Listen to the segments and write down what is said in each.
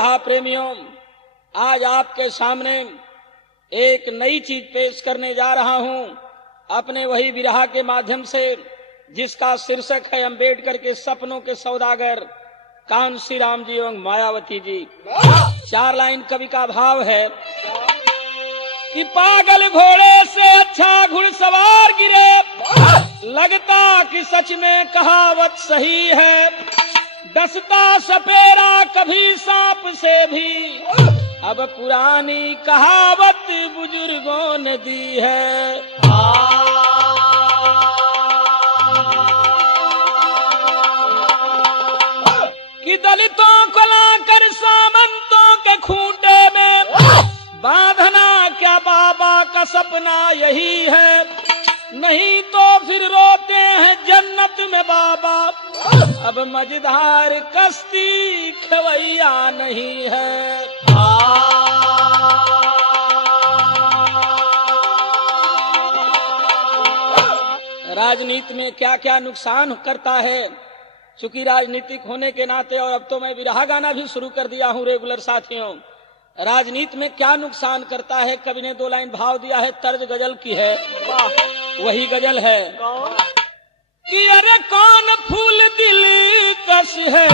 विरहा प्रेमियों, आज आपके सामने एक नई चीज पेश करने जा रहा हूं अपने वही विरहा के माध्यम से, जिसका शीर्षक है अंबेडकर के सपनों के सौदागर कांसी राम जी एवं मायावती जी। 4 लाइन कवि का भाव है कि पागल घोड़े से अच्छा घुड़सवार गिरे, लगता कि सच में कहावत सही है, डसता सपेरा कभी सांप से भी, अब पुरानी कहावत बुजुर्गों ने दी है। कि दलितों को लाकर सामंतों के खूंटे में बांधना क्या बाबा का सपना यही है, नहीं तो फिर रोते हैं जन्नत में बाबा, अब मझधार कश्ती खवैया नहीं है। राजनीति में क्या क्या नुकसान करता है, चूंकि राजनीतिक होने के नाते, और अब तो मैं विरहा गाना भी शुरू कर दिया हूं रेगुलर साथियों। राजनीति में क्या नुकसान करता है, कवि ने 2 लाइन भाव दिया है, तर्ज गजल की है। वही गजल है कि अरे कौन फूल दिल कस है,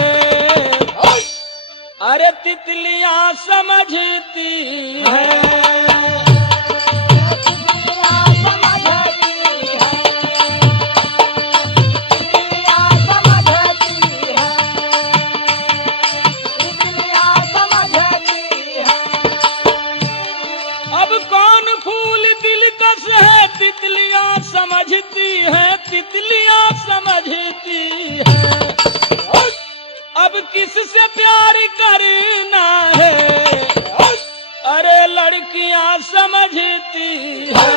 अरे तितलियां समझती है, तितलियां समझती है, तितलियां समझती है, अब किससे प्यार करना है, अरे लड़कियां समझती है।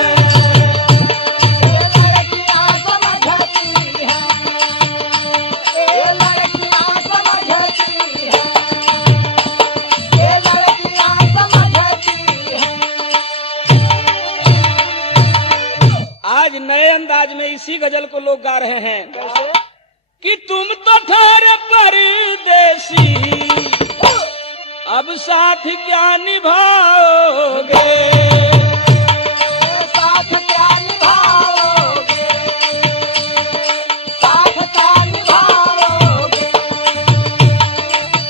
आज नए अंदाज में इसी गजल को लोग गा रहे हैं कि तुम तो ठहरे परदेसी, अब साथ क्या निभाओगे, साथ क्या निभाओगे, साथ क्या निभाओगे,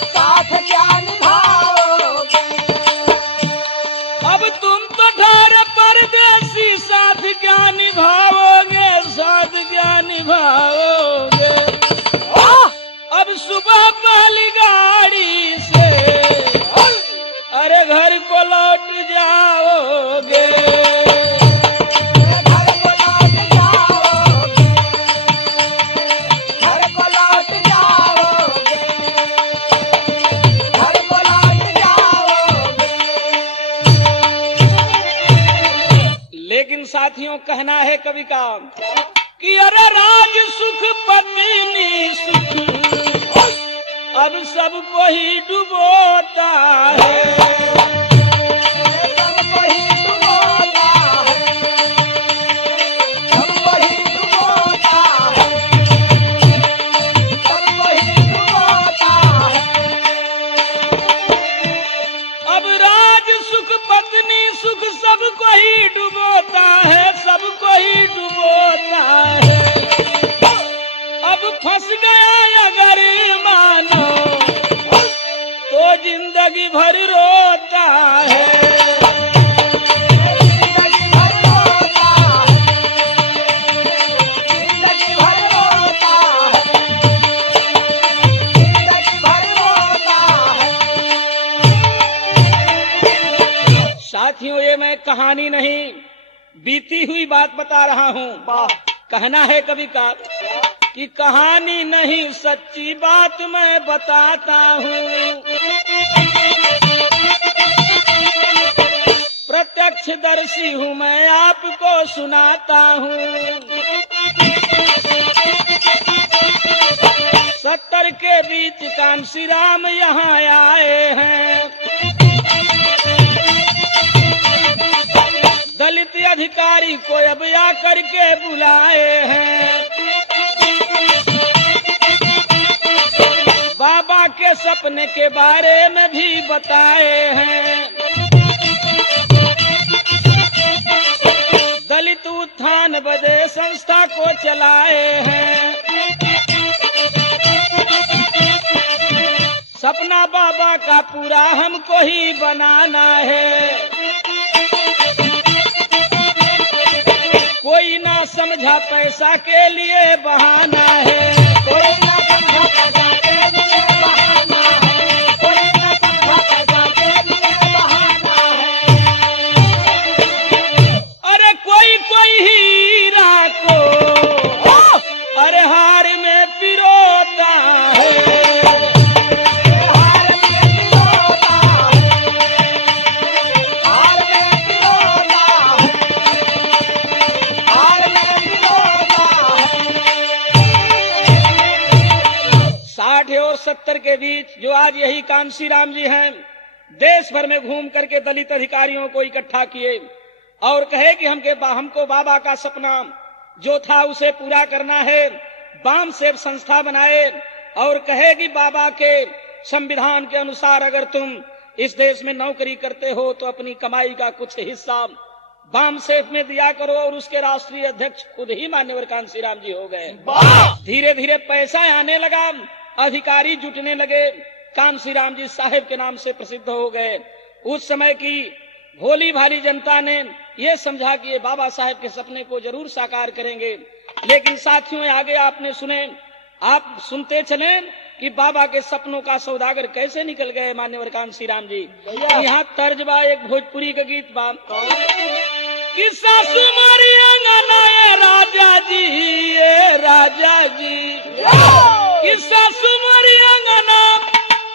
साथ क्या निभाओगे, अब तुम तो ठहरे परदेसी, साथ क्या निभाओगे, साथ क्या निभाओगे, अब सुबह पहली गाड़ी से अरे घर को लौट जाओगे, घर को लौट जाओगे, घर को लौट जाओगे, घर को लौट जाओगे। लेकिन साथियों, कहना है कवि का कि अरे राज सुख पत्नी सुख अब सबको ही डुबोता है, सबको ही डुबोता है, सबको ही डुबोता है, सबको ही डुबोता है, अब राज सुख पत्नी सुख सबको ही डुबोता है, सबको ही डुबोता है, अब फंस गया अगर मानो तो जिंदगी भर रोता है, जिंदगी भर रोता है, जिंदगी भर रोता है, जिंदगी भर रोता है। साथियों, ये मैं कहानी नहीं बीती हुई बात बता रहा हूँ। कहना है कवि का कि कहानी नहीं सच्ची बात मैं बताता हूँ, प्रत्यक्षदर्शी हूँ मैं आपको सुनाता हूँ। 70 के बीच कांसी राम यहाँ आए हैं, दलित अधिकारी को अब आकर के बुलाए हैं, बाबा के सपने के बारे में भी बताए हैं। दलित उत्थान बदे संस्था को चलाए हैं। सपना बाबा का पूरा हमको ही बनाना है। कोई ना समझा पैसा के लिए बहाना है। कोई ना समझा पैसा के लिए बहाना है। कोई ना समझा पैसा के लिए बहाना है। अरे कोई कोई हीरा को अरे हार में पिरोता है। और 70 के बीच जो आज यही कांशीराम जी हैं, देश भर में घूम करके दलित अधिकारियों को इकट्ठा किए और कहे कि हमको बाबा का सपना जो था उसे पूरा करना है। बाम सेव संस्था बनाए और कहे कि बाबा के संविधान के अनुसार अगर तुम इस देश में नौकरी करते हो तो अपनी कमाई का कुछ हिस्सा बाम सेफ में दिया करो। और उसके राष्ट्रीय अध्यक्ष खुद ही मान्यवर कांशीराम जी हो गए। धीरे धीरे पैसा आने लगा, अधिकारी जुटने लगे, कांशीराम जी साहेब के नाम से प्रसिद्ध हो गए। उस समय की भोली भाली जनता ने ये समझा कि ये बाबा साहेब के सपने को जरूर साकार करेंगे। लेकिन साथियों आगे आपने सुने, आप सुनते चले कि बाबा के सपनों का सौदागर कैसे निकल गए मान्यवर कांशीराम जी। यहाँ तर्ज बा एक भोजपुरी का गीत बा कि सासू मारी अंगना ए राजा जी, ए राजा जी, कि सासू मारी अंगना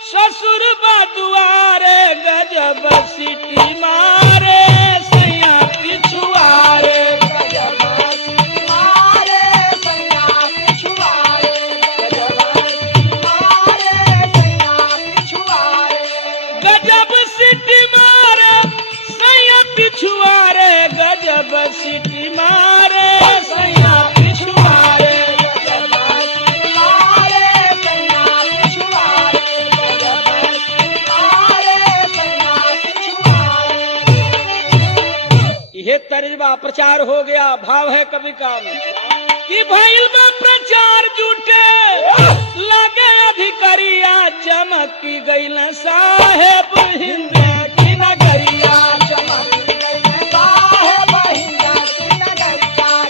ससुर बादुआरे गजब सीटी मारे सैया पिछुआरे। गजब सीटी मारे सैया पिछुआरे। गजब सीटी मारे सैया पिछुआरे। गजब सीटी मारे सैया पिछुआरे। गजब सीटी मारे सैया पिछुआरे। ये तर्जबा प्रचार हो गया। भाव है कवि का कि भइल बा प्रचार जुटे लगे अधिकारिया चमकी गइल साहेब हिंद की नगरिया। चमकी गइल साहेब हिंद की नगरिया।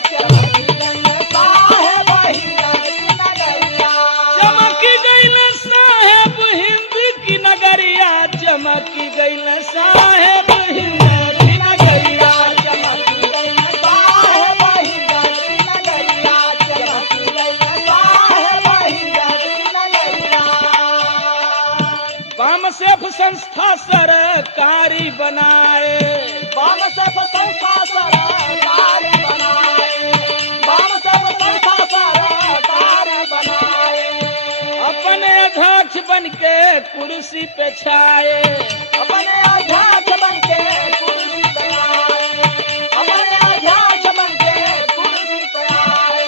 चमकी गइल साहेब हिंद की नगरिया। चमकी गइल साहेब हिंद की नगरिया। चमकी गइल साहेब हिंद की नगरिया। बाम सेफ संस्था सरकारी बनाए। बाम सेफ संस्था सरकारी बनाए। बाम सेफ संस्था सरकारी बनाए। अपने अध्यक्ष बन के कुर्सी पे छाए। अपने अध्यक्ष बन के कुर्सी पे आए। अपने अध्यक्ष बन के कुर्सी पे आए।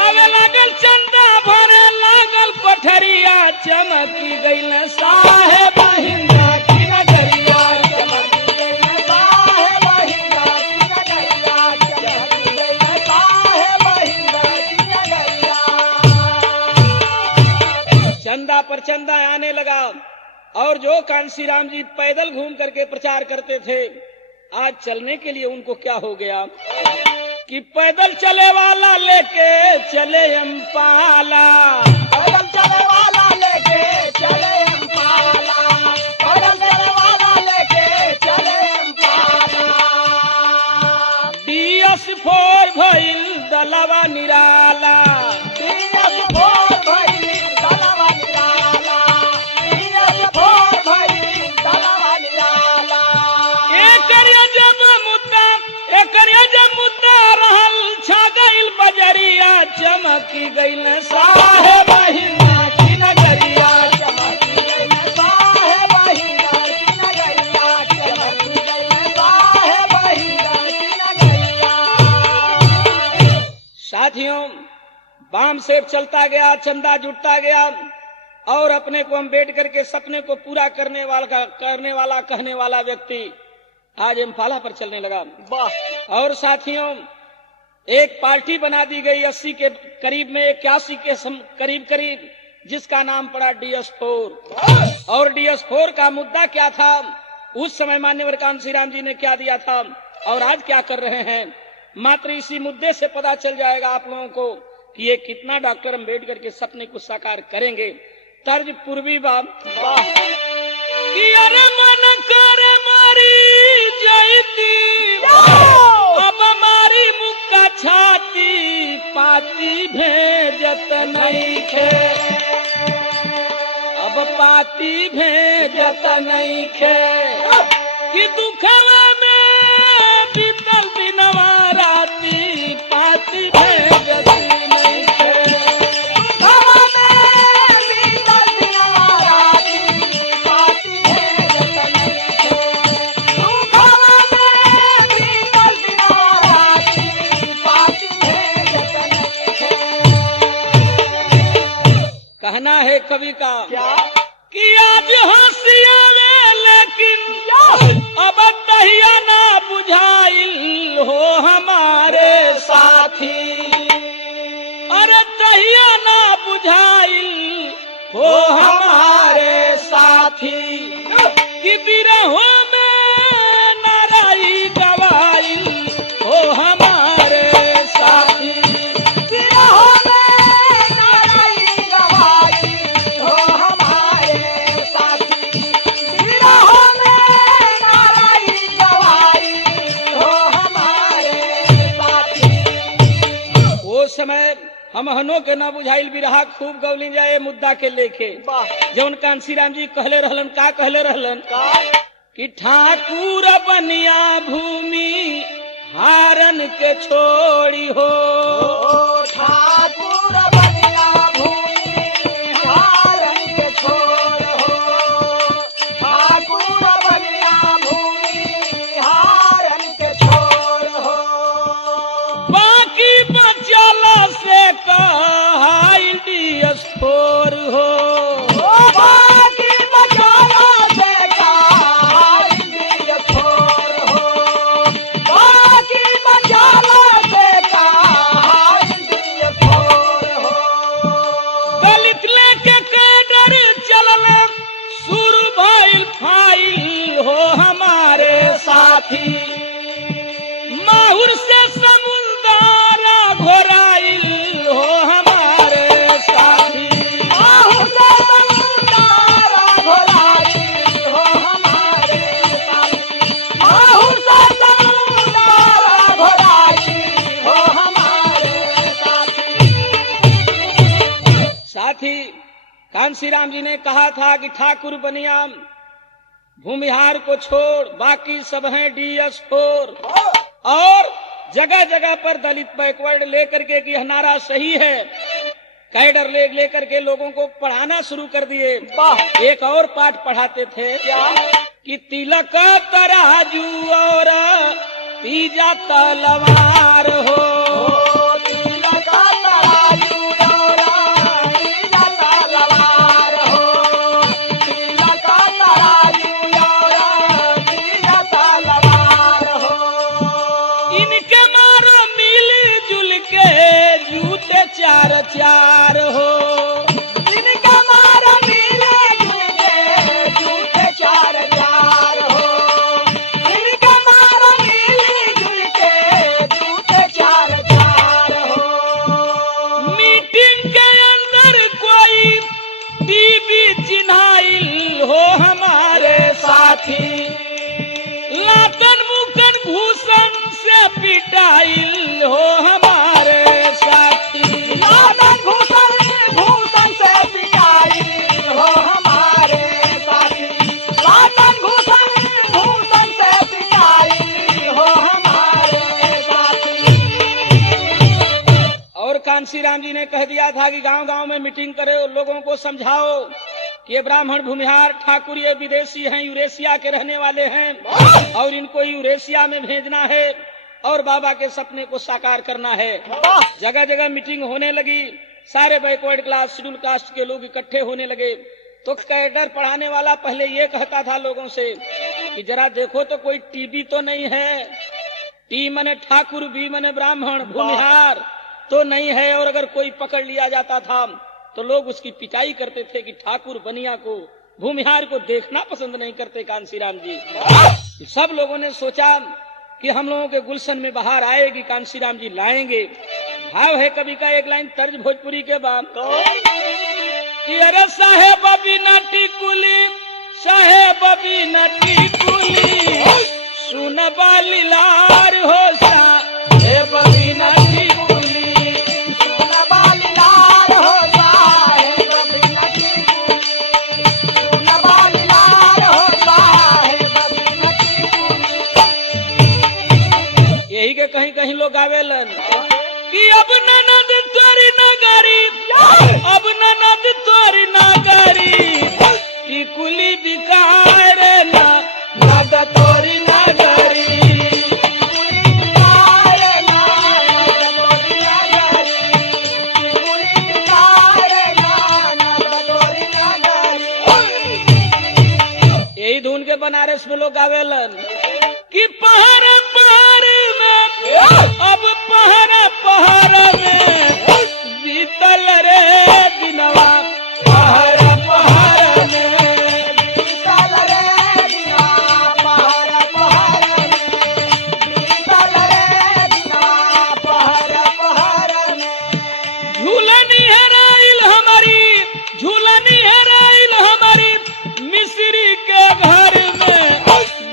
आवे लागल चंदा भरे लागल पठरिया। चमकी गइल साहेब हिंद की नगरिया। चमकी गइल साहेब हिंद की नगरिया। चमकी गइल साहेब हिंद की नगरिया। चंदा पर चंदा आने लगा और जो कांशीराम जी पैदल घूम करके प्रचार करते थे, आज चलने के लिए उनको क्या हो गया कि पैदल चले वाला लेके चले अम्पाला। पैदल चले वाला लेके चले अम्पाला। पैदल चले वाला लेके चले अम्पाला। DS4 भइल दलवा निराला। DS4 भइल दलवा निराला। DS4 भइल दलवा निराला। एकर मुद्दा रहल छा गइल बजरिया। चमकी गइल साहेब हिंद की नगरिया। चमकी गइल साहेब हिंद की नगरिया। चमकी गइल साहेब हिंद की नगरिया। साथियों बाम सेफ चलता गया, चंदा जुटता गया और अपने को अम्बेडकर के सपने को पूरा करने वाला कहने वाला व्यक्ति आज इम्फाला पर चलने लगा। और साथियों, एक पार्टी बना दी गई 80 के करीब में, 81 के करीब, जिसका नाम पड़ा DS4। और DS4 का मुद्दा क्या था, उस समय माननीय कांशीराम जी ने क्या दिया था और आज क्या कर रहे हैं, मात्र इसी मुद्दे से पता चल जाएगा आप लोगों को कि ये कितना डॉक्टर अम्बेडकर के सपने को साकार करेंगे। तर्ज पूर्वी बाब कि अरे मन करे मारी जयती, अब हमारी मुक्का छाती पाती भेजत नहीं खे, अब पाती भेजत नहीं खे कि दुखवा में बीतल दिनवा राती पाती भेजत नहीं खे। कहना है कवि का क्या कि आज हंसिया लेकिन अब तहिया ना बुझाइल हो हमारे साथी, अरे तहिया ना बुझाइल हो हमारे साथी कि बिरहो में नाराई गवाइल हो हमारे साथी, समय हम हनो के ना बुझाइल बिरहा खूब गौली जाए मुद्दा के लेके। जौन कांशीराम जी कहले रहलन, का कहले रहलन कि ठाकुर बनिया भूमि हारन के छोड़ी हो, ठाकुर बनिया भूमि हारन के छोड़ हो, ठाकुर बनिया भूमि हारन के छोड़ हो, बाकी से कहाइल DS4 हो, बाकी बचाला से कहाइल DS4 हो, बाकी बचाला से कहाइल DS4 हो। दलित लेके कैडर चलल शुरू भइल फाइल हो हमारे साथी, माहुर से समुंदर घोराइल हो हमारे साथी, माहुर से समुंदर घोराइल हो हमारे साथी, माहुर से समुंदर घोराइल हो हमारे साथी। कांशीराम जी ने कहा था कि ठाकुर बनिया भूमिहार को छोड़ बाकी सब हैं DS4, और जगह जगह पर दलित बैकवर्ड लेकर के कि यह नारा सही है, कैडर लेकर के लोगों को पढ़ाना शुरू कर दिए। एक और पाठ पढ़ाते थे कि तिलक तराजू और तीजा तलवार हो, तिलक तराजू और तीजा तलवार हो, तिलक तराजू और तीजा तलवार हो, इनके मारो मिल जुल के जूते चार चार हो, इनके मारो मिल जुल के जूते चार चार हो, इनके मारो मिल जुल के जूते चार चार हो। मीटिंग के अंदर कोई टीवी चिन्हाइल हो हमारे साथी, लातन मुकन भूषण से पिटाइल हो हमारे साथी, लातन भूषण से पिटाइल हो हमारे साथी, लातन भूषण से पिटाइल हो हमारे साथी। और कांशीराम जी ने कह दिया था कि गांव गांव में मीटिंग करो, लोगों को समझाओ कि ये ब्राह्मण भूमिहार ठाकुर ये विदेशी हैं, यूरेशिया के रहने वाले हैं और इनको यूरेशिया में भेजना है और बाबा के सपने को साकार करना है। जगह जगह मीटिंग होने लगी सारे बैकवर्ड क्लास शेड्यूल कास्ट के लोग इकट्ठे होने लगे। तो कैडर पढ़ाने वाला पहले ये कहता था लोगों से कि जरा देखो तो कोई टीबी तो नहीं है, टी मने ठाकुर, बी मने ब्राह्मण, भूमिहार तो नहीं है। और अगर कोई पकड़ लिया जाता था तो लोग उसकी पिटाई करते थे कि ठाकुर बनिया को, भूमिहार को देखना पसंद नहीं करते कांशीराम जी। सब लोगों ने सोचा कि हम लोगों के गुलशन में बाहर आएगी, कांशीराम जी लाएंगे। भाव है कवि का एक लाइन तर्ज भोजपुरी के बाद कि अरे साहेब बिना टिकुली, साहेब बिना टिकुली, सुन बाली लार हो साहेब बिना टिकुली, सुन बाली लार हो साहेब बिना टिकुली, सुन बाली लार हो साहेब बिना टिकुली। यही के कहीं कहीं लोग आवेलन कि अब ननद तोरी नगरी, अब ननद तोरी नगरी, टिकुली बिकार ना नद तोरी नगरी, टिकुली बिकार ना नद तोरी नगरी, टिकुली बिकार ना नद तोरी नगरी। यही धुन के बनारस में लोग आवेलन कि पहर पहर में, अब पहर पहर में बीतल रे दिनवा, पहर पहर में बीतल रे दिनवा, पहर पहर में बीतल रे दिनवा, पहर पहर में। झूलनी हेराइल हमारी, झूलनी हेराइल हमारी, मिस्री के घर में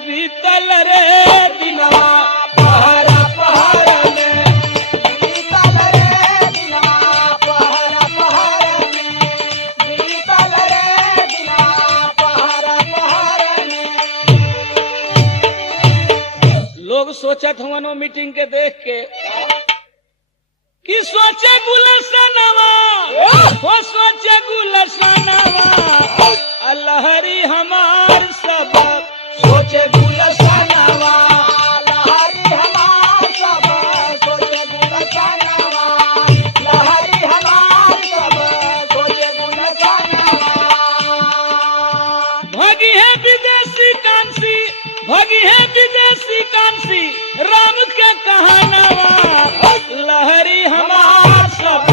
बीतल रे दिनवा, पहर पहर में बीतल रे दिनवा, पहर पहर में बीतल रे दिनवा, पहर पहर में। लोग सोचत हुआ मीटिंग के देख के कि सोचे गुलशनवा, वो सोचे गुलशनवा, लहरी हमार सब सोचे गुलशनवा, लहरी हमार सब सोचे गुलशनवा, लहरी हमार सब सोचे गुलशनवा। भगी है विदेशी कांसी, भगी है विदेशी कांसी, राम के कहानवा, लहरी हमार सब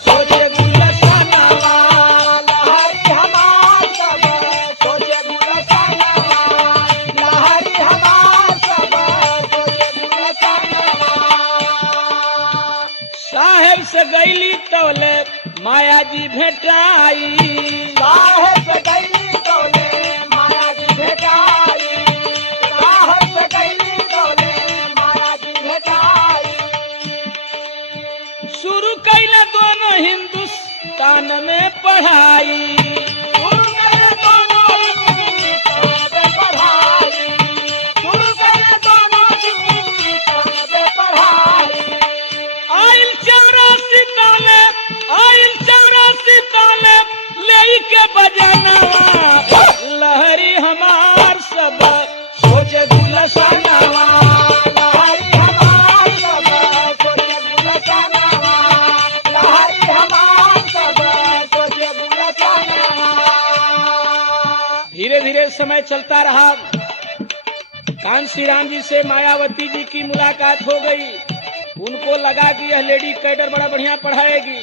सोचे गुलशनवा, लहरी हमार सब सोचे गुलशनवा, लहरी हमार सब सोचे गुलशनवा। साहेब से गईली तौले माया जी भेटाई, साहेब से गईली तौले माया जी भेटाई, साहेब से गईली तौले माया जी भेटाई। शुरू कैला दोनों हिंदुस्तान में पढ़ाई, शुरू कैला दोनों हिंदुस्तान में पढ़ाई, शुरू कैला दोनों हिंदुस्तान में पढ़ाई। आइल 84 ताले, आइल 84 ताले ले के बजानवा, लहरी हमार सब सोचे गुलशनवा, लहरी हमार सब सोचे गुलशनवा, लहरी हमार सब सोचे गुलशनवा। धीरे धीरे समय चलता रहा। कांशीराम जी से मायावती जी की मुलाकात हो गई। उनको लगा कि यह लेडी कैडर बड़ा बढ़िया पढ़ाएगी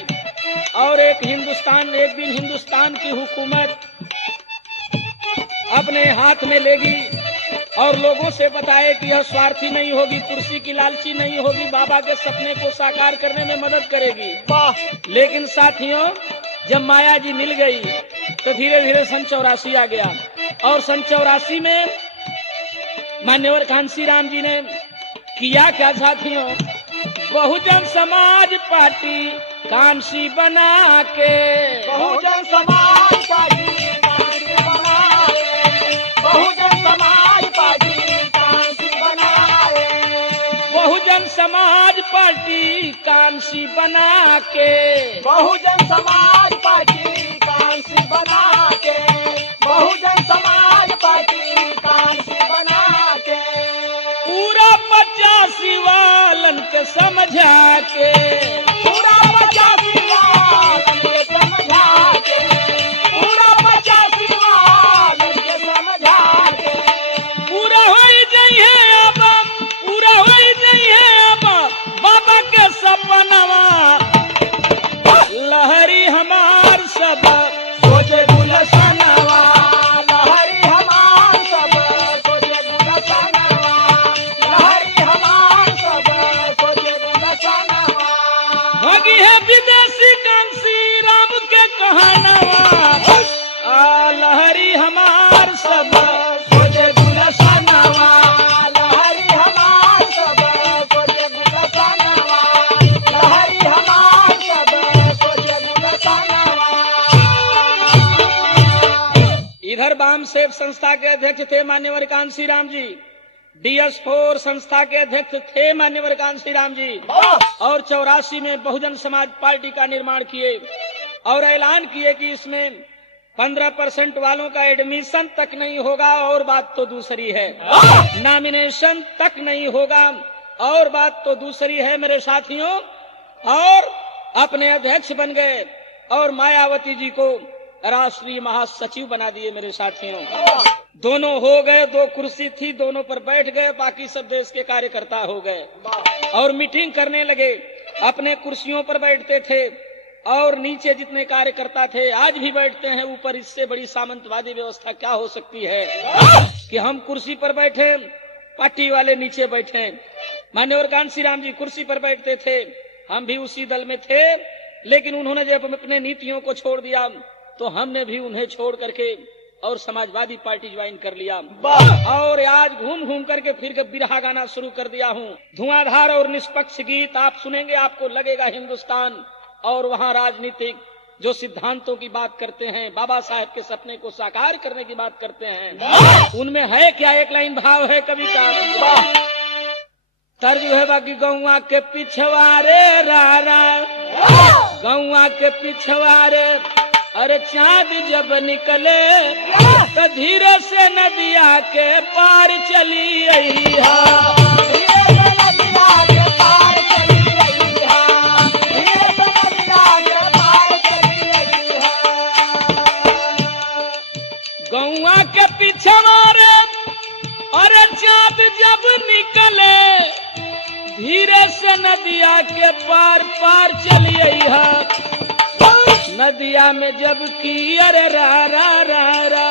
और एक दिन हिंदुस्तान की हुकूमत अपने हाथ में लेगी और लोगों से बताए कि यह स्वार्थी नहीं होगी, कुर्सी की लालची नहीं होगी, बाबा के सपने को साकार करने में मदद करेगी। लेकिन साथियों, जब माया जी मिल गई तो धीरे धीरे सन 84 आ गया और सन 84 में मान्यवर कांशीराम जी ने किया क्या साथियों? बहुजन समाज पार्टी कांसी बना के, बहुजन समाज पार्टी कांसी बनाए, बहुजन समाज पार्टी कांसी बनाए, बहुजन समाज पार्टी कांसी बना के, बहुजन समाज पार्टी कांसी बना के, बहुजन समाज पार्टी कांसी बना के, पूरा 85 वालन के समझा के, पूरा 85 वालन इधर वाम सेव संस्था के अध्यक्ष थे मान्यवर कांसी राम जी, DS4 संस्था के अध्यक्ष थे मान्यवर कांसी राम जी, और 84 में बहुजन समाज पार्टी का निर्माण किए और ऐलान किए कि इसमें 15% वालों का एडमिशन तक नहीं होगा, और बात तो दूसरी है, नॉमिनेशन तक नहीं होगा, और बात तो दूसरी है मेरे साथियों। और अपने अध्यक्ष बन गए और मायावती जी को राष्ट्रीय महासचिव बना दिए मेरे साथियों। दोनों हो गए, 2 कुर्सी थी, दोनों पर बैठ गए, बाकी सब देश के कार्यकर्ता हो गए और मीटिंग करने लगे। अपने कुर्सियों पर बैठते थे और नीचे जितने कार्यकर्ता थे आज भी बैठते हैं ऊपर। इससे बड़ी सामंतवादी व्यवस्था क्या हो सकती है कि हम कुर्सी पर बैठे, पार्टी वाले नीचे बैठे। मान्यवर कांसी राम जी कुर्सी पर बैठते थे, हम भी उसी दल में थे, लेकिन उन्होंने जब अपने नीतियों को छोड़ दिया तो हमने भी उन्हें छोड़ करके और समाजवादी पार्टी ज्वाइन कर लिया। और आज घूम घूम करके फिर बिरहा गाना शुरू कर दिया हूँ। धुआंधार और निष्पक्ष गीत आप सुनेंगे, आपको लगेगा हिंदुस्तान। और वहाँ राजनीतिक जो सिद्धांतों की बात करते हैं, बाबा साहेब के सपने को साकार करने की बात करते हैं, उनमें है क्या? एक लाइन भाव है कवि का, तर्ज है बाकी गौवा के पिछवारे रारा, गौवा के पिछवारे, अरे चांद जब निकले तो धीरे से नदिया के पार चली आई गौवा के पिछवारे, अरे चांद जब निकले धीरे से नदिया के पार पार चली आई है। नदिया में जब की अरे रा रा रा रा,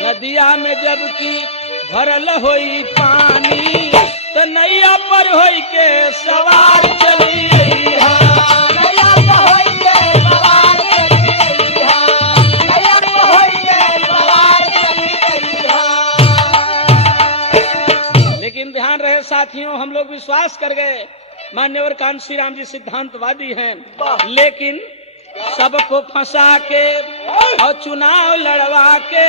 नदिया में जब की भरल होई पानी तो नैया पर होई के सवार चली आई है। लेकिन ध्यान रहे साथियों, हम लोग विश्वास कर गए मान्यवर कांसी राम जी सिद्धांतवादी हैं, लेकिन सबको फंसा के और चुनाव लड़वा के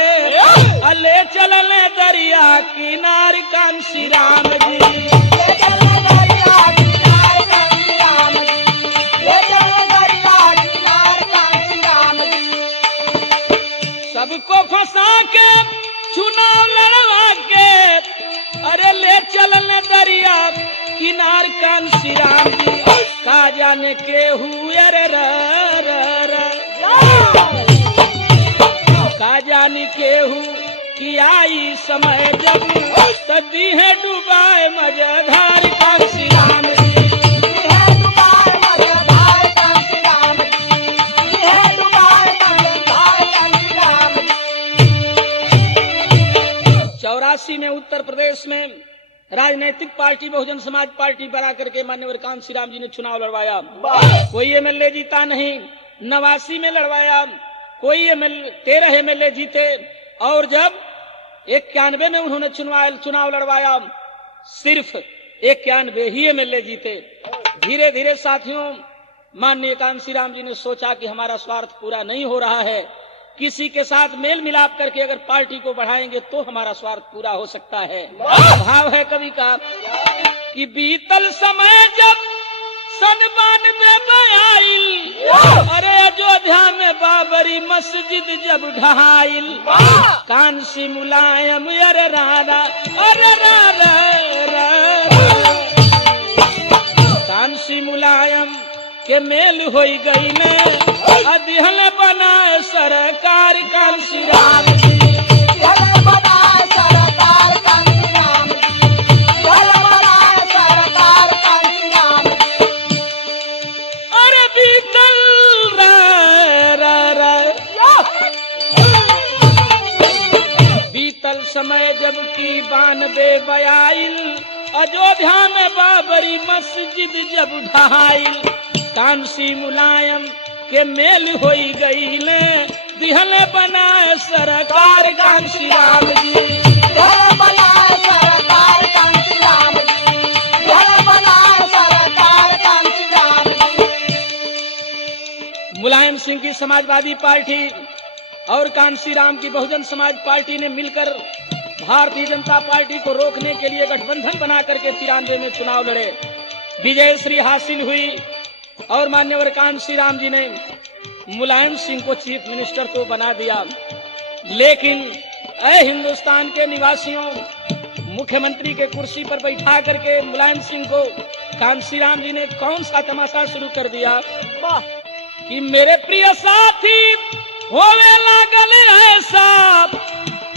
ले चलने दरिया किनार कांसी राम जी। सबको फंसा के चुनाव लड़वा के अरे ले चलने दरिया किनार कांसी राम जी। का जाने के हुए रे का जाने के हु कि आई समय जब तदी है डुबाए मजेदार कांसी राम जी। 84 में उत्तर प्रदेश में राजनीतिक पार्टी बहुजन समाज पार्टी बना करके मान्यवर कांसी राम जी ने चुनाव लड़वाया। कोई MLA जीता नहीं, 89 में लड़वाया, कोई 13 MLA जीते, और जब 91 में उन्होंने चुनाव लड़वाया सिर्फ 91 ही MLA जीते। धीरे धीरे साथियों माननीय कांसी राम जी ने सोचा कि हमारा स्वार्थ पूरा नहीं हो रहा है, किसी के साथ मेल मिलाप करके अगर पार्टी को बढ़ाएंगे तो हमारा स्वार्थ पूरा हो सकता है। भाव है कवि का कि बीतल समय जब सन 92 अरे अयोध्या में बाबरी मस्जिद जब ढहाइल, कांसी मुलायम अरे रारा अरे रारा, कांसी मुलायम के मेल होई गई ने अदिहल बना सरकार कांसी राम जी। अरे बीतल बीतल समय जब की 92 अयोध्या में बाबरी मस्जिद जब ढहाइल, कांसी मुलायम के मेल होई गई ले दिहले बना सरकार कांसी राम जी। मुलायम सिंह की समाजवादी पार्टी और कांसी राम की बहुजन समाज पार्टी ने मिलकर भारतीय जनता पार्टी को रोकने के लिए गठबंधन बना करके 93 में चुनाव लड़े। विजयश्री हासिल हुई और मान्यवर कांसी राम जी ने मुलायम सिंह को चीफ मिनिस्टर तो बना दिया, लेकिन ऐ हिंदुस्तान के निवासियों, मुख्यमंत्री के कुर्सी पर बैठा करके मुलायम सिंह को कांसी राम जी ने कौन सा तमाशा शुरू कर दिया कि मेरे प्रिय साथी होवे लागल ऐसा,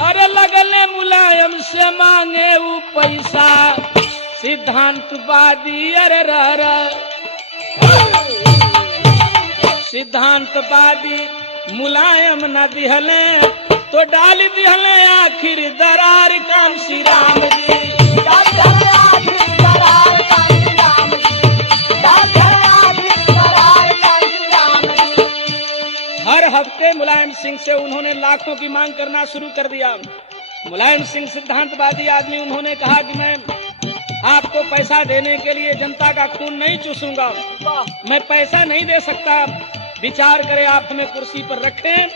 अरे लगले मुलायम से मांगे वो पैसा, सिद्धांतवादी अरे रहा सिद्धांतवादी मुलायम न दिहले तो डाल दिहले आखिर दरार कांसी राम जी। हर हफ्ते मुलायम सिंह से उन्होंने लाखों की मांग करना शुरू कर दिया। मुलायम सिंह सिद्धांतवादी आदमी, उन्होंने कहा कि मैं आपको पैसा देने के लिए जनता का खून नहीं चूसूंगा, मैं पैसा नहीं दे सकता। विचार करें आप हमें कुर्सी पर रखें,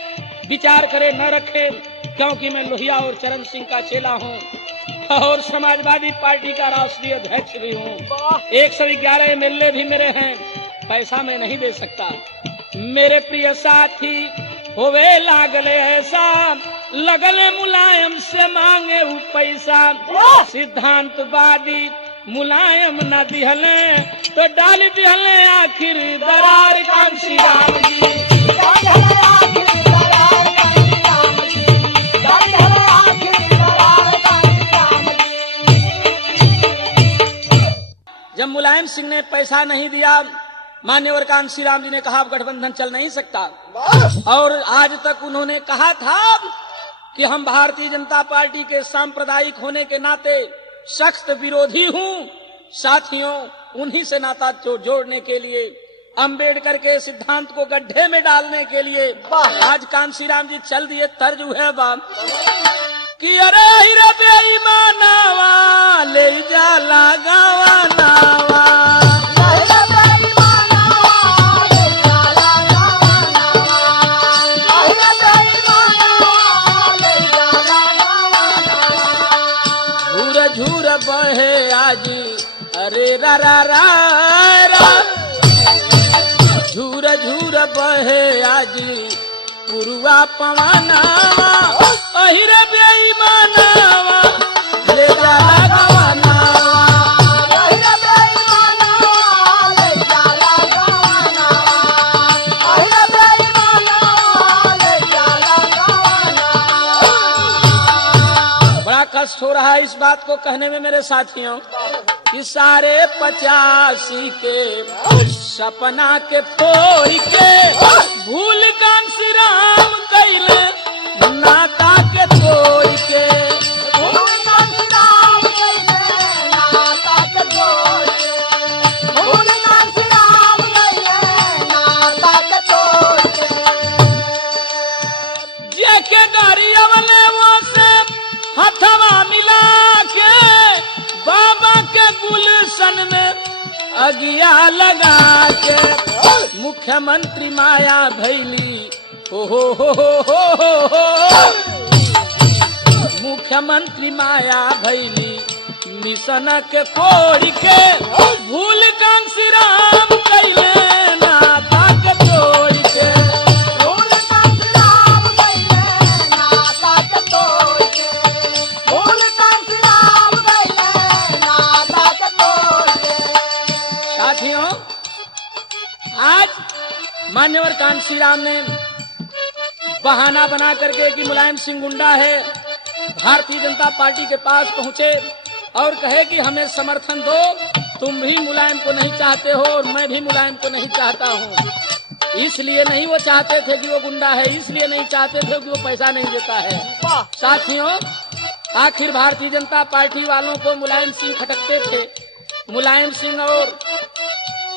विचार करें न रखें, क्योंकि मैं लोहिया और चरण सिंह का चेला हूं और समाजवादी पार्टी का राष्ट्रीय अध्यक्ष भी हूं। 111 MLA भी मेरे हैं, पैसा मैं नहीं दे सकता। मेरे प्रिय साथी होवे लागले ऐसा, लगले मुलायम से मांगे वो पैसा, सिद्धांतवादी मुलायम न दिहले तो डाल दिहले आखिर दरार कांसी राम जी। जब मुलायम सिंह ने पैसा नहीं दिया, मान्यवर कांसी राम जी ने कहा अब गठबंधन चल नहीं सकता। और आज तक उन्होंने कहा था कि हम भारतीय जनता पार्टी के सांप्रदायिक होने के नाते सख्त विरोधी हूं। साथियों, उन्हीं से नाता जोड़ने के लिए, अंबेडकर के सिद्धांत को गड्ढे में डालने के लिए आज कांसी राम जी चल दिए। तर्ज है बाप कि अरे हीरा बेईमानावा ले जाला गवानावा, बहे आजी अरे रा रा रा रा, झूर झूर बहे आजी पुरुआ पवनावा, अहिरे बेईमानावा ले जाला गवानावा, अहिरे बेईमानावा ले जाला गवानावा, अहिरे बेईमानावा ले जाला गवानावा। बड़ा कष्ट हो रहा है इस बात को कहने में मेरे साथियों कि सारे 85 के सपना के तोड़ के भूल कांसी राम कैले नाता के तोड़ के, भूल कांसी राम कैले नाता के तोड़ के, भूल कांसी राम कैले नाता के तोड़ के, जेके गरियवले वो से हथवा मिला के बाबा के गुलशन में अगिया लगा के, मुख्यमंत्री माया भैली हो, मुख्यमंत्री माया भैली मिशन के कोड़ के, भूल कांसी राम कैले नाता के तोड़ के, भूल कांसी राम कैले नाता के तोड़ के, भूल कांसी राम कैले नाता के तोड़ के। साथियों, आज मान्यवर कांसी राम ने बहाना बना करके कि मुलायम सिंह गुंडा है, भारतीय जनता पार्टी के पास पहुंचे और कहे कि हमें समर्थन दो, तुम भी मुलायम को नहीं चाहते हो और मैं भी मुलायम को नहीं चाहता हूं। इसलिए नहीं वो चाहते थे कि वो गुंडा है, इसलिए नहीं चाहते थे कि वो पैसा नहीं देता है। साथियों, आखिर भारतीय जनता पार्टी वालों को मुलायम सिंह खटकते थे। मुलायम सिंह और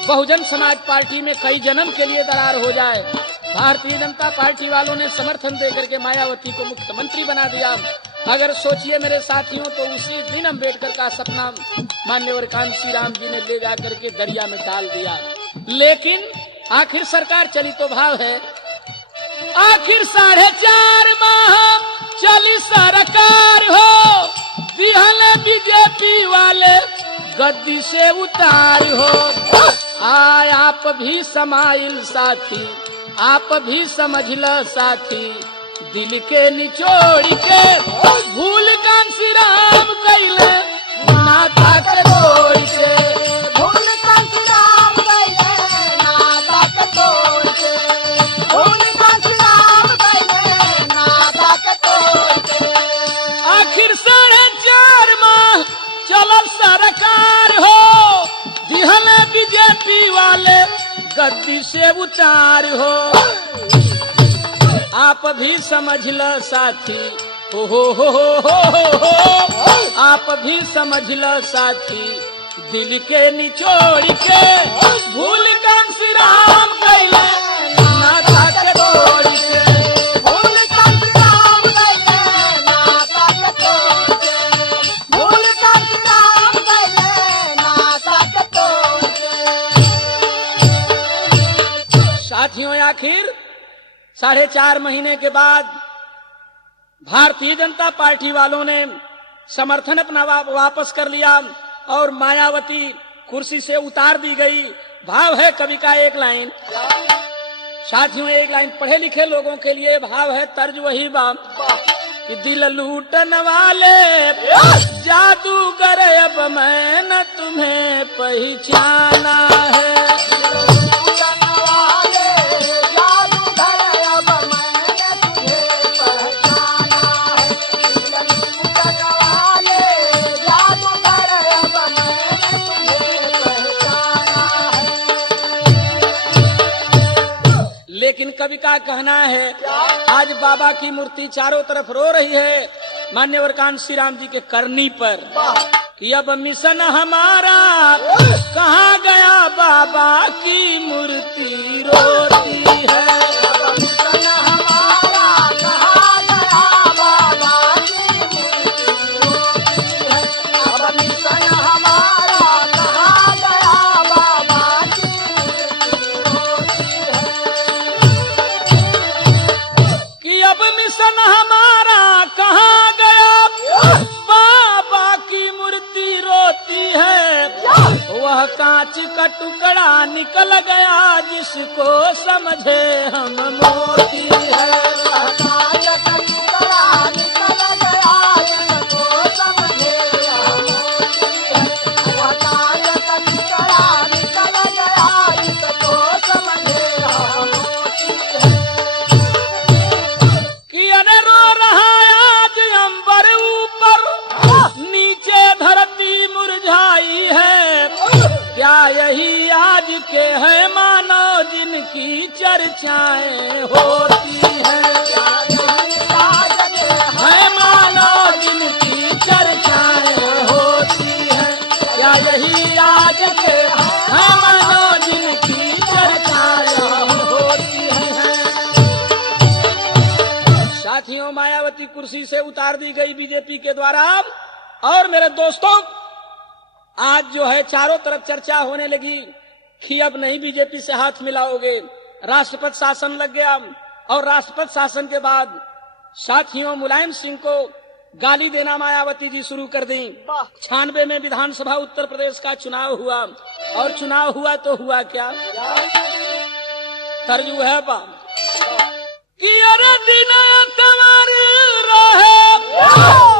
बहुजन समाज पार्टी में कई जन्म के लिए दरार हो जाए। भारतीय जनता पार्टी वालों ने समर्थन देकर के मायावती को मुख्यमंत्री बना दिया। अगर सोचिए मेरे साथियों, तो उसी दिन अम्बेडकर का सपना मान्यवर कांसी राम जी ने ले जाकर के दरिया में डाल दिया। लेकिन आखिर सरकार चली तो भाव है आखिर 4.5 माह चली सरकार हो, दिहल बीजेपी वाले गद्दी से उतार हो। आय आप भी समाइल साथी, आप भी समझ ल साथी, दिल के निचोड़ के भूल कांसी राम कैले नाता के तोड़ के, भूल कांसी राम कैले नाता के तोड़ के, भूल कांसी राम कैले नाता के तोड़ के। आखिर 4.5 माह चलल सरकार हो, दिहल बीजेपी वाले गद्दी से उतार हो। आप भी समझ ल साथी, हो, आप भी समझ ल साथी, दिल के निचोड़ के भूल कांसी राम कैले नाता के तोड़ के, भूल कांसी राम कैले नाता के तोड़ के, भूल कांसी राम कैले नाता के तोड़ के। साथियों आखिर 4.5 महीने के बाद भारतीय जनता पार्टी वालों ने समर्थन अपना वापस कर लिया और मायावती कुर्सी से उतार दी गई। भाव है कवि का एक लाइन, साथियों एक लाइन पढ़े लिखे लोगों के लिए भाव है, तर्ज वही बा कि दिल लूटन वाले जादूगर अब मैं न तुम्हें पहचाना है। लेकिन कवि का कहना है आज बाबा की मूर्ति चारों तरफ रो रही है मान्यवर कांसी राम जी के करनी पर कि अब मिशन हमारा कहाँ गया, बाबा की मूर्ति रोती है। हमारा कहाँ गया, बाबा की मूर्ति रोती है। वह कांच का टुकड़ा निकल गया जिसको समझे हम मोती है। वह कांच का टुकड़ा निकल गया जिसको समझे हम मोती है। वह कांच का टुकड़ा निकल गया जिसको समझे हम मोती है। क्या यही आज के है मानव जिनकी चर्चाएं होती हैं, है मानव जिनकी चर्चाएं होती हैं। क्या यही आज के है मानव जिनकी चर्चाएं होती हैं। साथियों मायावती कुर्सी से उतार दी गई बीजेपी के द्वारा। और मेरे दोस्तों आज जो है चारों तरफ चर्चा होने लगी कि अब नहीं बीजेपी से हाथ मिलाओगे, राष्ट्रपति शासन लग गया। और राष्ट्रपति शासन के बाद साथियों मुलायम सिंह को गाली देना मायावती जी शुरू कर दी। 96 में विधानसभा उत्तर प्रदेश का चुनाव हुआ और चुनाव हुआ तो हुआ क्या, तर्जु है बा कि अरे दिना तुम्हारी रहे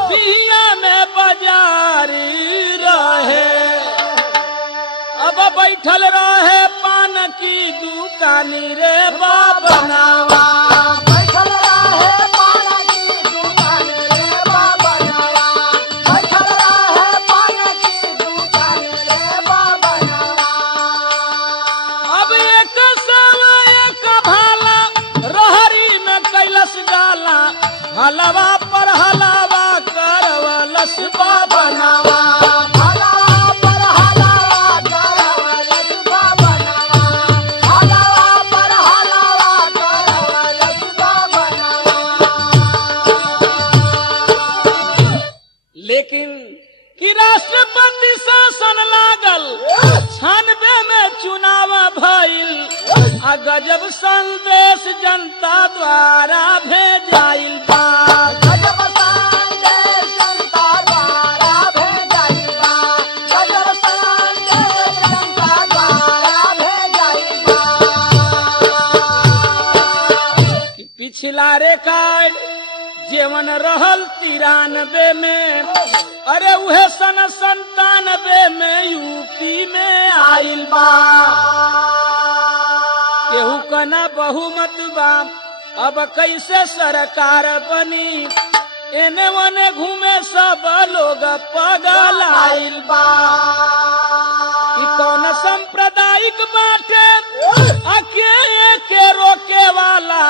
बिहिया में बाजारी रहे, अब बैठल रहे पान की दुकानी रे बाबनावा। बैठल रहे पान की दुकानी रे बाबनावा, बैठल रहे पान की दुकानी रे बाबनावा। अब एक साला एक भाला रहरी में कैलस गाला, हलवा पर हलवा करवलस बाबनावा। हलवा पर हलवा करवलस बाबनावा, हलवा पर हलवा करवलस बाबनावा। लेकिन कि राष्ट्रपति शासन लागल 96 में चुनाव भइल, गजब संदेश जनता द्वारा भेजाइल बा। गजब संदेश जनता द्वारा भेजाइल बा। गजब संदेश जनता द्वारा भेजाइल बा। पिछला रिकॉर्ड जेवन रहल 93 में, अरे उहे सन 97 में यूपी में आइल बा। केहू कना बहुमत बा, अब कैसे सरकार बनी, एने ओने घूमे सब लोग पगल आइल बा। कि कौन सांप्रदायिक बाटे अकेले के रोके वाला,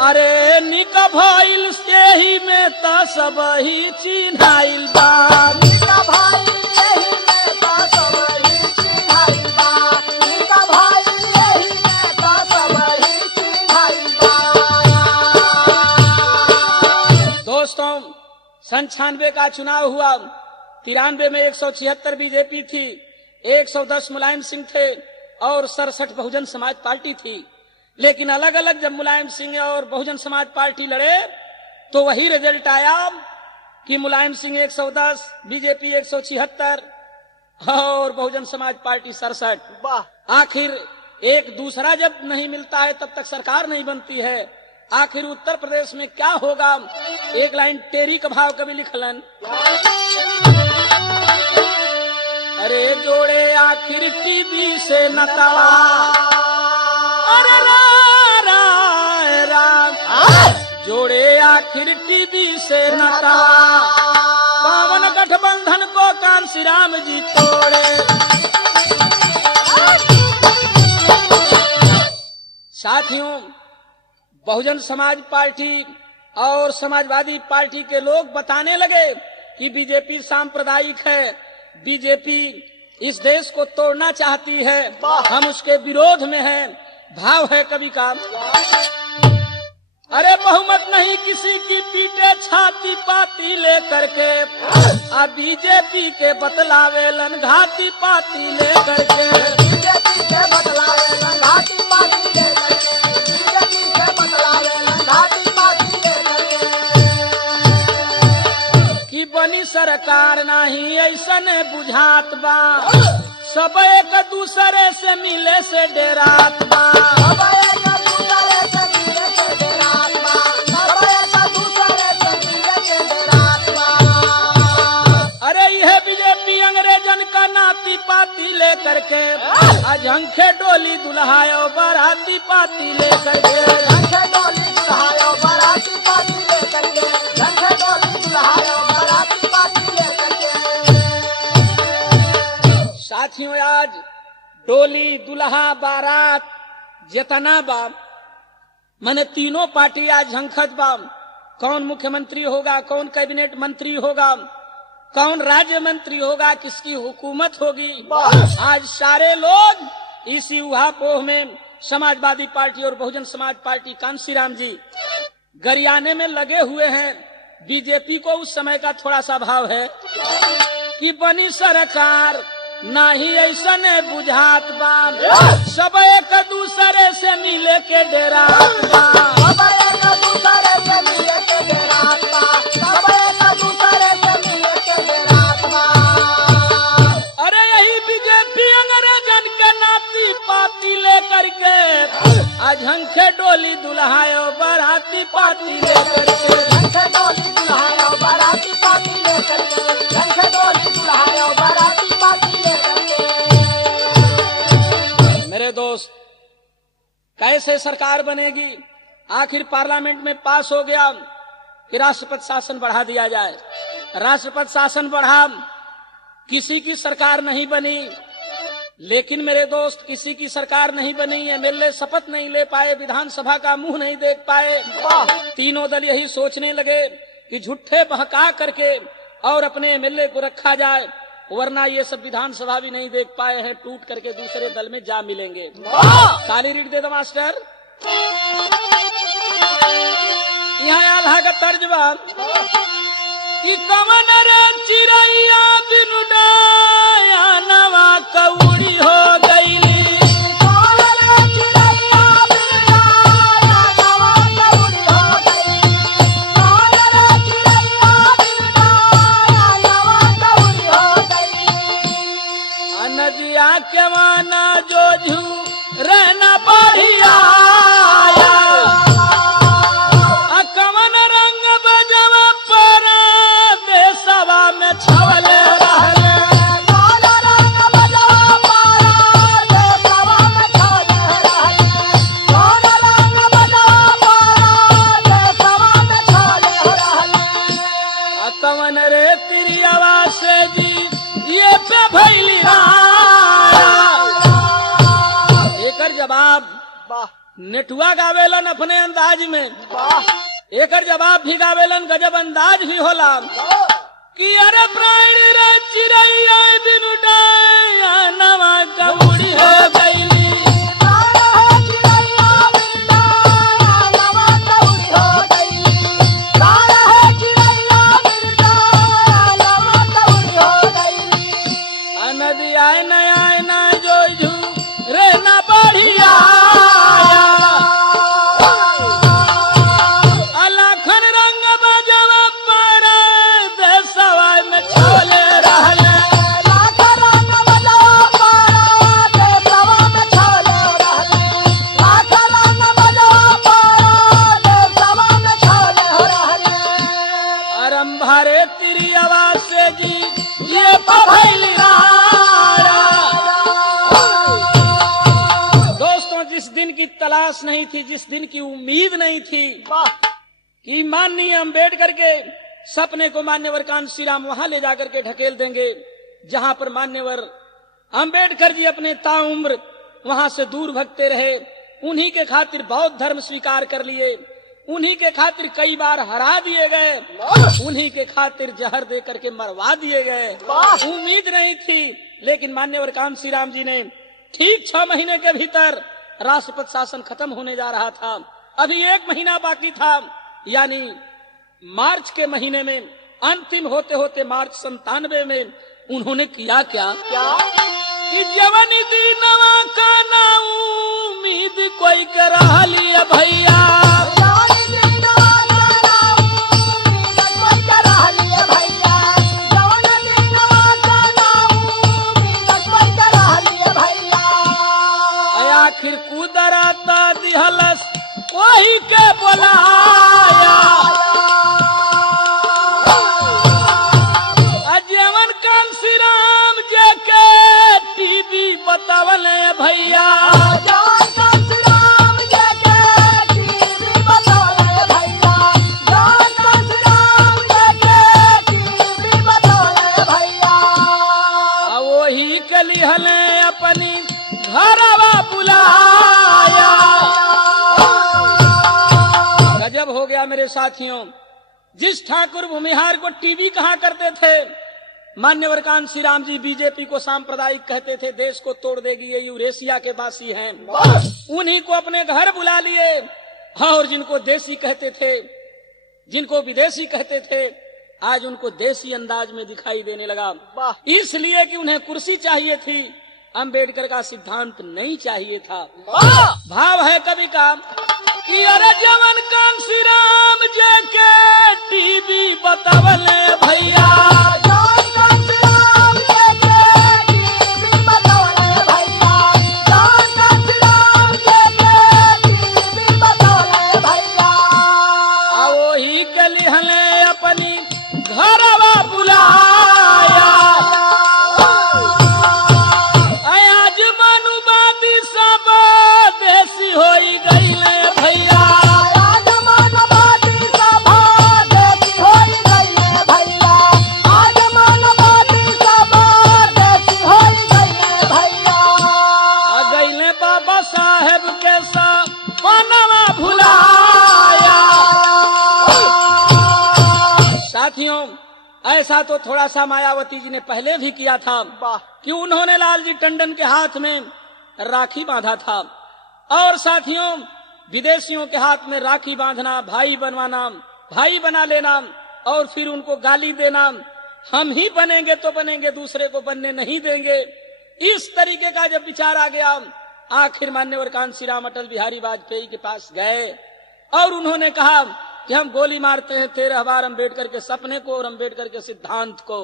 अरे निक भइल से ही में त सब ही चिन्हाइल बा। नीका भाई यही में तो सब ही चिन्हाइल बा। नीका भाई यही में तो सब ही चिन्हाइल बा। दोस्तों, 96 का चुनाव हुआ। 93 में 176 बीजेपी थी, 110 मुलायम सिंह थे और 67 बहुजन समाज पार्टी थी। लेकिन अलग अलग जब मुलायम सिंह और बहुजन समाज पार्टी लड़े तो वही रिजल्ट आया कि मुलायम सिंह 110, बीजेपी 176 और बहुजन समाज पार्टी 67। वाह, आखिर एक दूसरा जब नहीं मिलता है तब तक सरकार नहीं बनती है। आखिर उत्तर प्रदेश में क्या होगा? एक लाइन टेरी का भाव कभी लिखलन, अरे जोड़े आखिर टीवी से नतवा, अरे जोड़े आखिर टीवी से नतवा, पावन गठबंधन को कांशीराम जी तोड़े। साथियों, बहुजन समाज पार्टी और समाजवादी पार्टी के लोग बताने लगे कि बीजेपी सांप्रदायिक है, बीजेपी इस देश को तोड़ना चाहती है, हम उसके विरोध में हैं। भाव है कवि का, अरे बहुमत नहीं किसी की पीटे छाती पाती लेकर के, अब बीजेपी के बतलावेलन घाती पाती लेकर के। बीजेपी के बतलावेलन घाटी पाती लेकर के। बीजेपी के बतलावेलन घाटी पाती लेकर के। कि बनी सरकार नहीं ऐसन बुझात बा, सब एक दूसरे से मिले से डेरात बा। सब एक दूसरे से मिले के डेरात बा। सब एक दूसरे से मिले के डेरात बा। अरे यह बीजेपी अंग्रेजन का नाती पाती लेकर के, अझंखे डोली दुल्हायो बाराती पाती लेकर के। रंगे डोली दुल्हायो बाराती पाती लेकर के। रंगे डोली दुल्हायो बाराती पाती लेकर के। साथियों, आज डोली दुल्हा बारात जितना बा, मैंने तीनों पार्टी आज झंखत बा। कौन मुख्यमंत्री होगा, कौन कैबिनेट मंत्री होगा, कौन राज्य मंत्री होगा, किसकी हुकूमत होगी। आज सारे लोग इसी उहापोह में समाजवादी पार्टी और बहुजन समाज पार्टी कांशीराम जी गरियाने में लगे हुए हैं। बीजेपी को उस समय का थोड़ा सा भाव है कि बनी सरकार नाही ऐसा ने बुझात बा, सब एक दूसरे से मिले के डेरात बा। सब एक दूसरे से मिले के डेरात बा। सब एक दूसरे से मिले के डेरात बा। अरे यही बीजेपी अंग्रेजन के नाती पाती लेकर के, अझंखे डोली दुल्हायो बाराती पाती लेकर के। रंगे डोली दुल्हायो बाराती पाती लेकर के। रंगे डोली दुल्हायो बाराती पाती लेकर के। मेरे दोस्त, कैसे सरकार बनेगी? आखिर पार्लियामेंट में पास हो गया कि राष्ट्रपति शासन बढ़ा दिया जाए। राष्ट्रपति शासन बढ़ा, किसी की सरकार नहीं बनी। लेकिन मेरे दोस्त, किसी की सरकार नहीं बनी, एमएलए शपथ नहीं ले पाए, विधानसभा का मुंह नहीं देख पाए। तीनों दल यही सोचने लगे कि झूठे बहका करके और अपने एमएलए को रखा जाए, वरना ये सब विधानसभा भी नहीं देख पाए हैं, टूट करके दूसरे दल में जा मिलेंगे। काली रीड दे दो मास्टर। यहाँ आल्हा का तर्जबा कि कवन रे चिड़ैया बिनु डाया नवा कौड़ी हो गई। कवन रे चिड़ैया नेटुआ गावेलन अपने अंदाज में, एकर जवाब भी गावेलन गजब अंदाज भी होला कि अरे प्राण रे चिड़ैया दिन उड़ाया नवा कबूड़ी हो गईली। नदिया नया ना जो रे ना बढ़िया अलखन रंग बजवा पर देशवा में छोले रहले। अरम्भारे तेरी आवाज से जी ये पभैली जिस दिन की तलाश नहीं थी, जिस दिन की उम्मीद नहीं थी कि माननीय अंबेडकर के सपने को मान्यवर कांशीराम वहां ले जाकर के ढकेल देंगे जहां पर मान्यवर अंबेडकर जी अपने ताउम्र वहां से दूर भगते रहे। उन्हीं के खातिर बौद्ध धर्म स्वीकार कर लिए, उन्हीं के खातिर कई बार हरा दिए गए, उन्हीं के खातिर जहर दे करके मरवा दिए गए। उम्मीद नहीं थी, लेकिन मान्यवर कांशीराम जी ने ठीक 6 महीने के भीतर राष्ट्रपति शासन खत्म होने जा रहा था, अभी 1 महीना बाकी था, यानी मार्च के महीने में अंतिम होते होते मार्च 97 में उन्होंने किया क्या कि जवानी दीनवा का ना उम्मीद कोई करा लिया भैया। आखिर कुदरता दिहलस वही के बोलाया अजयवन कांशीराम जे के टीवी बतावल भैया। वही के लिहल अपनी घरवा बुलाया। गजब हो गया मेरे साथियों, जिस ठाकुर भूमिहार को टीवी कहा करते थे, मान्यवर कांशीराम जी बीजेपी को सांप्रदायिक कहते थे, देश को तोड़ देगी, ये यूरेशिया के वासी हैं, उन्हीं को अपने घर बुला लिए। और जिनको देसी कहते थे, जिनको विदेशी कहते थे, आज उनको देसी अंदाज में दिखाई देने लगा, इसलिए कि उन्हें कुर्सी चाहिए थी, अंबेडकर का सिद्धांत नहीं चाहिए था। भाव है कवि का कि अरे जवन कांशीराम जे के टीवी बतावल भैया। वही के लिहल अपनी घरवा बुलाया। होई गई भैया। गईले बाबा साहेब के सपनवा भुलाया। साथियों, ऐसा तो थोड़ा सा मायावती जी ने पहले भी किया था कि उन्होंने लालजी टंडन के हाथ में राखी बांधा था। और साथियों, विदेशियों के हाथ में राखी बांधना, भाई बनवाना, भाई बना लेना और फिर उनको गाली देना, हम ही बनेंगे तो बनेंगे, दूसरे को बनने नहीं देंगे, इस तरीके का जब विचार आ गया, आखिर मान्यवर कांशीराम अटल बिहारी वाजपेयी के पास गए और उन्होंने कहा कि हम गोली मारते हैं 13 बार अम्बेडकर के सपने को और अम्बेडकर के सिद्धांत को।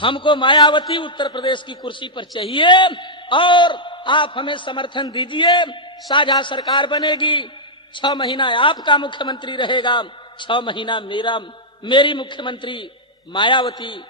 हमको मायावती उत्तर प्रदेश की कुर्सी पर चाहिए और आप हमें समर्थन दीजिए, साझा सरकार बनेगी, 6 महीना आपका मुख्यमंत्री रहेगा, 6 महीना मेरी मुख्यमंत्री मायावती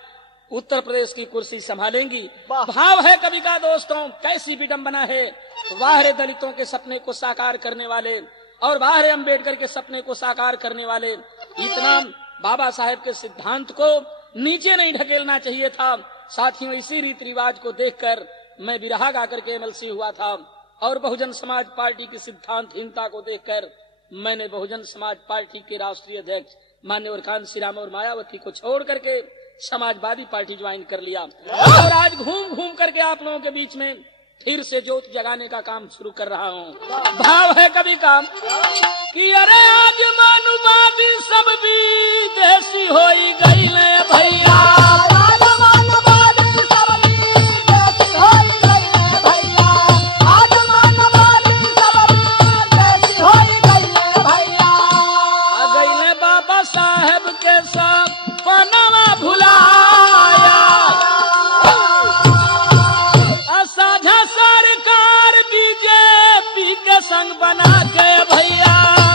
उत्तर प्रदेश की कुर्सी संभालेंगी। भाव है कवि का दोस्तों, कैसी विडंबना है। वाह रे दलितों के सपने को साकार करने वाले और वाह रे अम्बेडकर के सपने को साकार करने वाले, इतना बाबा साहेब के सिद्धांत को नीचे नहीं ढकेलना चाहिए था। साथियों, इसी रीति रिवाज को देखकर मैं बिरहा गा करके एमएलसी हुआ था और बहुजन समाज पार्टी की सिद्धांतहीनता को देखकर मैंने बहुजन समाज पार्टी के राष्ट्रीय अध्यक्ष माननीय कांसी राम और मायावती को छोड़ करके समाजवादी पार्टी ज्वाइन कर लिया और आज घूम घूम करके आप लोगों के बीच में फिर से ज्योत जगाने का काम शुरू कर रहा हूँ। भाव है कभी काम कि अरे आज मानुवादी सब भी देसी हो गई भैया, संग बना के भैया,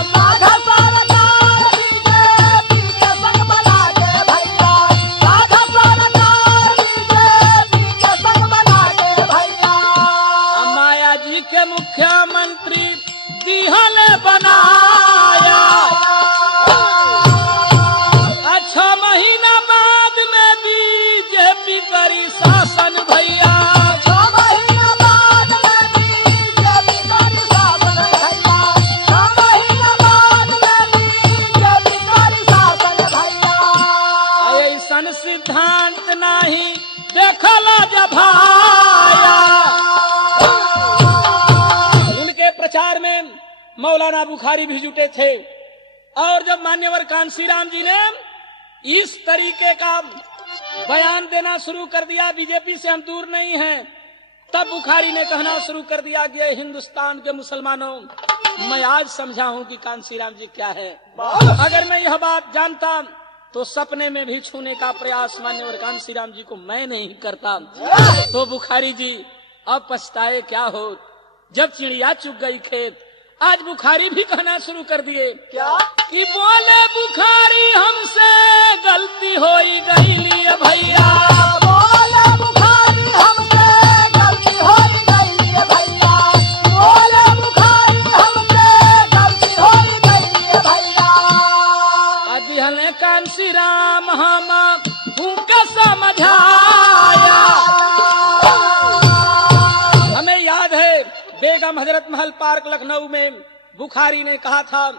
साधा सरकार बीजेपी के संग बना के भैया, साधा सरकार बीजेपी के संग बना के भैया। माया जी के मुख्यमंत्री दिहल बनाया, अच्छा महीना बाद में बीजेपी करी शासन भैया, सिद्धांत नहीं देखला जब भाया। उनके प्रचार में मौलाना बुखारी भी जुटे थे और जब मान्यवर कांसी राम जी ने इस तरीके का बयान देना शुरू कर दिया, बीजेपी से हम दूर नहीं हैं, तब बुखारी ने कहना शुरू कर दिया कि हिंदुस्तान के मुसलमानों, मैं आज समझा हूं कि कांसी राम जी क्या है। अगर मैं यह बात जानता तो सपने में भी छूने का प्रयास मान्यवर कांसी राम जी को मैं नहीं करता। तो बुखारी जी अब पछताए क्या हो, जब चिड़िया चुग गई खेत। आज बुखारी भी कहना शुरू कर दिए क्या कि बोले बुखारी हमसे गलती हो गई लिए भैया, बोले बुखारी हमसे गलती हो गई भैया, बोले बुखारी हमसे गलती हो गई भैया। अदिहले कांसी राम हम उनका समझाया। हमें याद है बेगम हजरत महल पार्क लखनऊ में बुखारी ने कहा था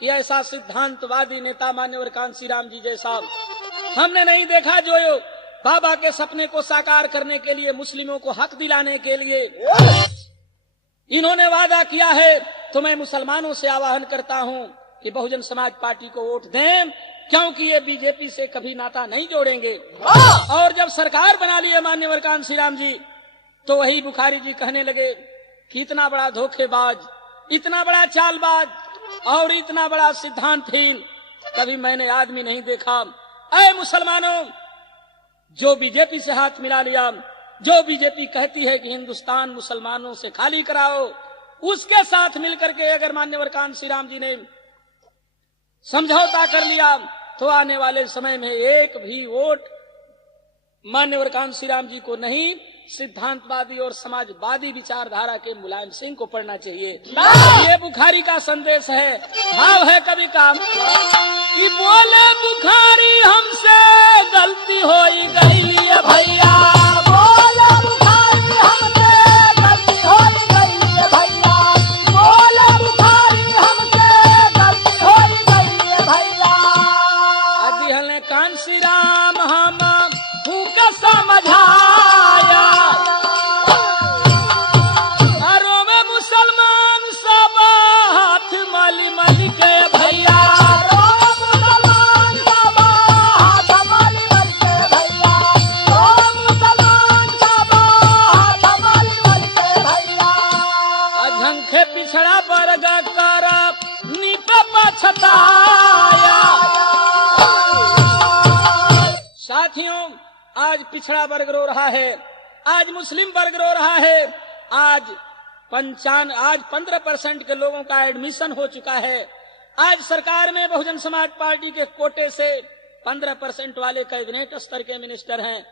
कि ऐसा सिद्धांतवादी नेता मान्यवर कांसी राम जी जैसा हमने नहीं देखा, जो बाबा के सपने को साकार करने के लिए, मुस्लिमों को हक दिलाने के लिए इन्होंने वादा किया है। तो मैं मुसलमानों से आह्वान करता हूं कि बहुजन समाज पार्टी को वोट दें, क्योंकि ये बीजेपी से कभी नाता नहीं जोड़ेंगे। और जब सरकार बना ली है मान्यवर कांसी राम जी, तो वही बुखारी जी कहने लगे कि इतना बड़ा धोखेबाज, इतना बड़ा चालबाज और इतना बड़ा सिद्धांतहीन कभी मैंने आदमी नहीं देखा। ऐ मुसलमानों, जो बीजेपी से हाथ मिला लिया, जो बीजेपी कहती है कि हिंदुस्तान मुसलमानों से खाली कराओ, उसके साथ मिलकर के अगर मान्यवर कांसी राम जी ने समझौता कर लिया तो आने वाले समय में एक भी वोट मान्यवर कांसी राम जी को नहीं, सिद्धांतवादी और समाजवादी विचारधारा के मुलायम सिंह को पढ़ना चाहिए। ये बुखारी का संदेश है। भाव है कभी काम कि बोले बुखारी हमसे गलती हो गई है भैया, बोले बुखारी हमसे गलती हो गई है भैया, बोले बुखारी हमसे गलती हो गई है भैया। अदिहल कांसी राम हम भूख समझाया, अरों में मुसलमान सब हाथ मली मली के भैया, मुसलमान सब हाथ मली मली के भैया, मुसलमान सब हाथ मली मली के भैया। अझंखे पिछड़ा वर्ग कर नीप पछताया। साथियों, आज पिछड़ा वर्ग रो रहा है, आज मुस्लिम वर्ग रो रहा है, आज 15% के लोगों का एडमिशन हो चुका है। आज सरकार में बहुजन समाज पार्टी के कोटे से 15% वाले कैबिनेट स्तर के मिनिस्टर हैं।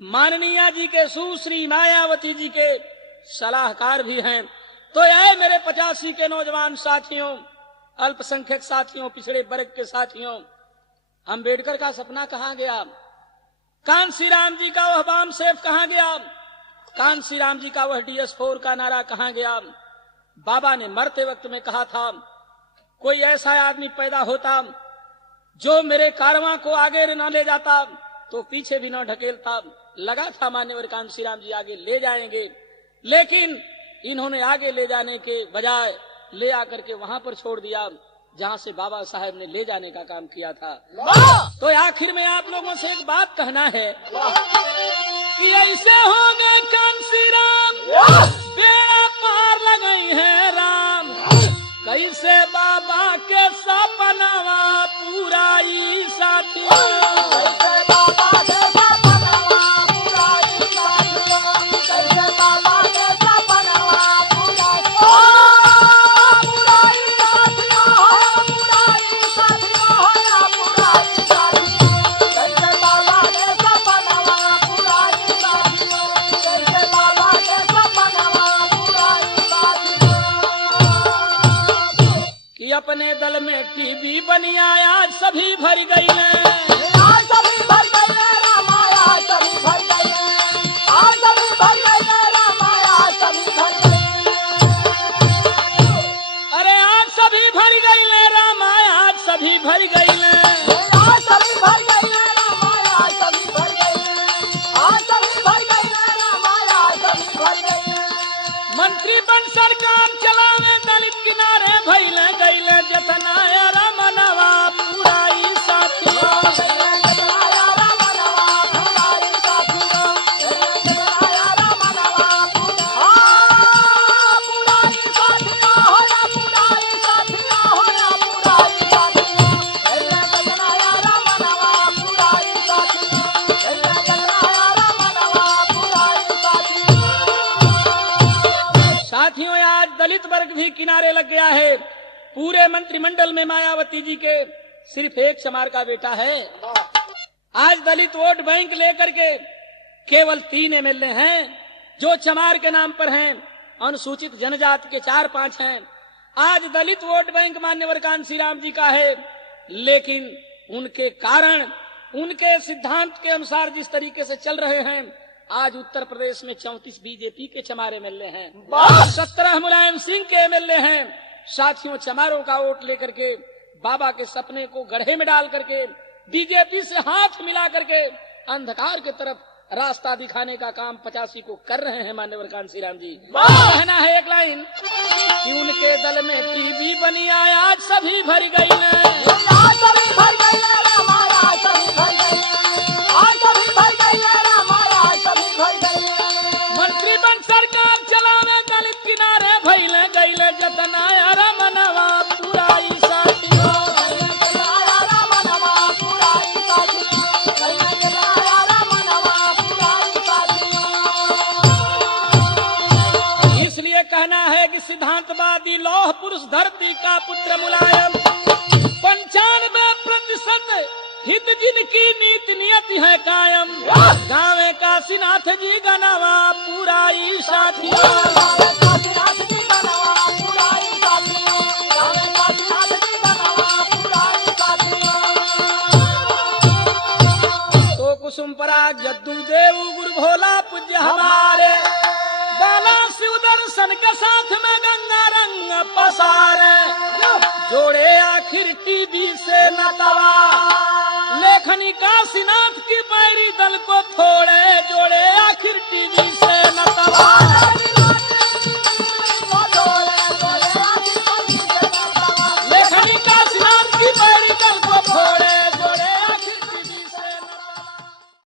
माननीय जी के सुश्री मायावती जी के सलाहकार भी हैं। तो यह मेरे 85 के नौजवान साथियों, अल्पसंख्यक साथियों, पिछड़े वर्ग के साथियों, अम्बेडकर का सपना कहाँ गया? कांसी राम जी का वह बाम सेफ कहाँ गया? कांसी राम जी का वह DS4 का नारा कहाँ गया? बाबा ने मरते वक्त में कहा था, कोई ऐसा आदमी पैदा होता जो मेरे कारवां को आगे न ले जाता तो पीछे भी न ढकेलता। लगा था मान्यवर कांसी राम जी आगे ले जाएंगे, लेकिन इन्होंने आगे ले जाने के बजाय ले आकर के वहां पर छोड़ दिया जहां से बाबा साहब ने ले जाने का काम किया था। तो आखिर में आप लोगों से एक बात कहना है कि ऐसे हो गए कांसी राम, बेड़ा पार लगाई है राम, कैसे बाबा के सपनावा पुराई साथियों। अपने दल में टीवी बनी आया, सभी भर गई है, सभी भर गई है रामाया, सभी भर गई है, सभी भर गई है रामाया, सभी भर गई है। अरे आज सभी भर गई है रामाया, आज सभी भर गई है, आज सभी भर गई है रामाया, सभी भर गई है, आज सभी भर गई है रामाया, सभी भर गई है। मंत्री बन सरकार चलावे, दलित किनारे भइले गईले जतनाया रमनवा पुराई साथियों। साथियों, आज दलित वर्ग भी किनारे लग गया है। पूरे मंत्रिमंडल में मायावती जी के सिर्फ एक चमार का बेटा है। आज दलित वोट बैंक लेकर के केवल 3 MLA हैं जो चमार के नाम पर हैं। अनुसूचित जनजाति के 4-5 हैं। आज दलित वोट बैंक मान्यवर कांसी राम जी का है, लेकिन उनके कारण, उनके सिद्धांत के अनुसार जिस तरीके से चल रहे हैं, आज उत्तर प्रदेश में 34 बीजेपी के चमार MLA हैं, 17 मुलायम सिंह के MLA हैं। साथियों, चमारों का वोट लेकर के बाबा के सपने को गड्ढे में डाल करके बीजेपी से हाथ मिला करके अंधकार के तरफ रास्ता दिखाने का काम 85 को कर रहे हैं मान्यवर कांसी राम जी। कहना है एक लाइन कि उनके दल में टीवी बनी आया, आज सभी भर गई है, आज सभी भर गई है रामाया, सभी भर गई है, आज सभी भर गई है रामाया, सभी भर गई है। मंत्री बन सरकार चलावे, दलित किनारे भइले गईले जतनाया रमनवा पुराई साथियों। इसलिए कहना है कि सिद्धांतवादी लौह पुरुष धरती का पुत्र मुलायम, 95% हित जिनकी नीति नियति है कायम, गाँव काशीनाथ जी गनावा पुराई साथियों। तो कुसुम पराग जद्दू देव गुरु भोला पूज्य हमारे, बाला शिव दर्शन के साथ में गंगा रंग पसारे, जोड़े आखिर टीवी से नतवा, लेखनी काशीनाथ की पैरी दल को थोड़े, जोड़े आखिर टीवी